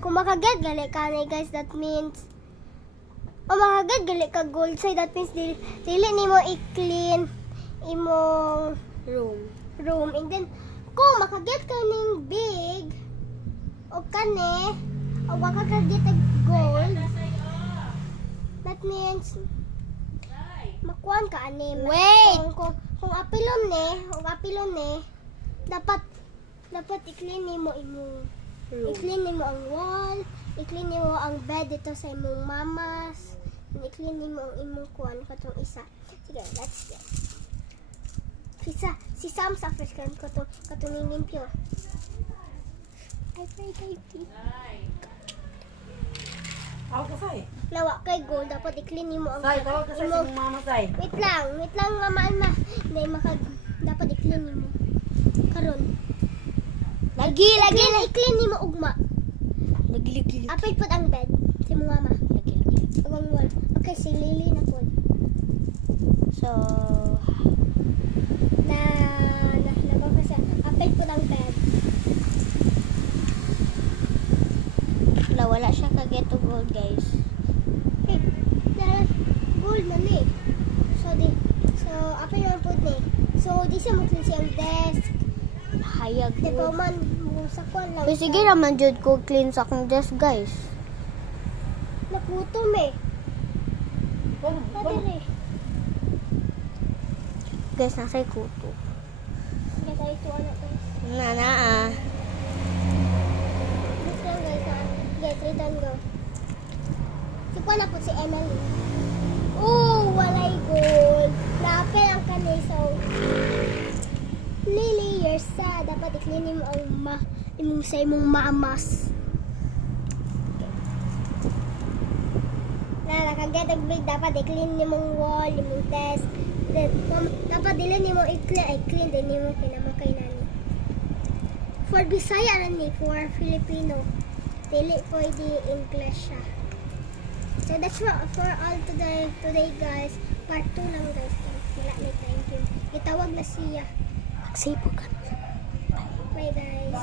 kung makaget gali ka ni guys, that means makaget gali ka gold side, that means dili nimo i-clean imong room. And then kung makaget ka ning big o kani o makakaget og gold, that means makuan ka ani. Wait! Kung apilon ni, dapat i-clean nimo imong i-clean nimo ang wall, i-clean nimo ang bed dito sa imong mamas, i-clean nimo ang imong kuan katong isa. Sige, let's go. Si Sam sa first kan katong limpyo. I pray kay P. Ako ka, Say. Lawa kay gold, dapat i-clean nimo ang Say, tawag ka sa imong- si mama, Say. Wait lang mama. Dapat i-clean nimo. Karon. Lagi na. I-clean nimo ugma. Lagi. Apil pud ang bed si mong mama. Ug ang wall. Okay, si Lily na pud. So, Nako kasi apil pud ang bed. wala siya kaget to gold, guys. Hey, gold na ni. So apil na pud ni. So di siya mo clean siyang desk. Hayag Di ba gold. man sa kwan lang. Pero sige naman jud ko clean sa akong desk, guys. Naputom eh. Padre. Guys, nasa kuto. Sige tayo ito ano guys. Na. Let's go guys ha. Get return go. Si Kwan na po si Emily. Oh, walay gold. Napil ang kanay. So, Lily, you're sad. Dapat i-clean mo ang imong sa imong maamas. Nakaget ang big. Dapat i-clean nimong wall, imong desk. Dapat dili nimo i-clean din nimo kinamakay nani. For Bisaya na ni, for Filipino. Dili pwede English siya. So that's for all today guys. Part 2 lang guys. Wala na, thank you. Itawag na siya. Magsipo ka. Bye guys.